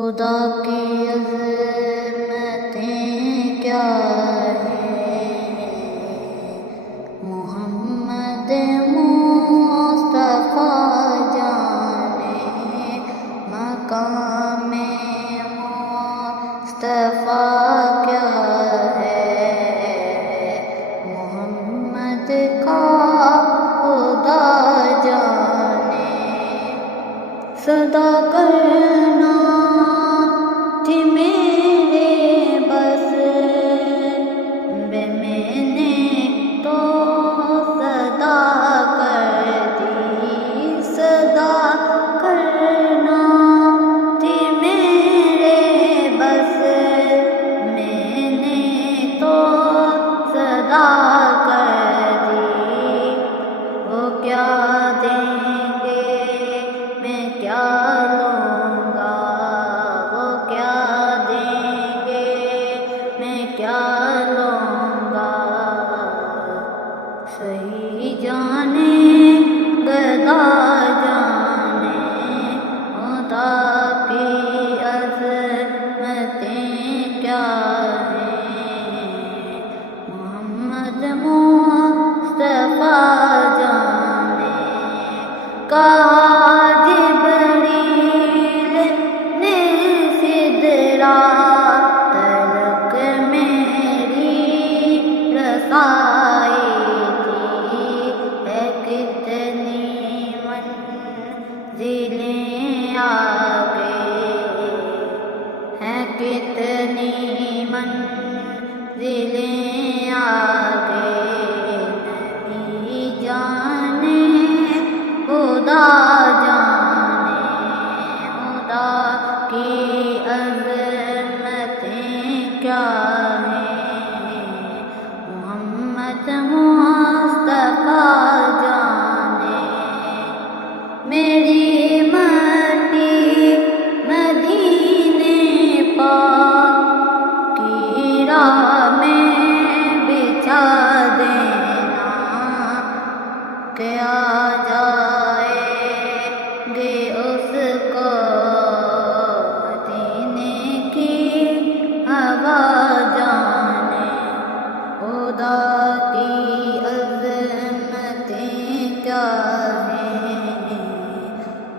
خدا کی عظمتیں کیا ہیں، محمد مصطفیٰ جانے مقام مصطفیٰ کیا ہے، محمد کا خدا جانے صدا کرنا تھی میرے بس بے میں نے تو صدا کر دی، صدا کرنا تھی میرے بس میں نے تو صدا کر دی، وہ کیا دیں گے میں کیا لوں گا، وہ کیا دیں گے میں کیا لوں گا، صحیح جانے گدا جانے خدا کی عظمتیں کیا ہیں، محمد مصطفیٰ جانے کہا جبریل نے سدرا تلک میری رسائی تھی، ہے کتنی منزلیں آگے، ہے کتنی منزلیں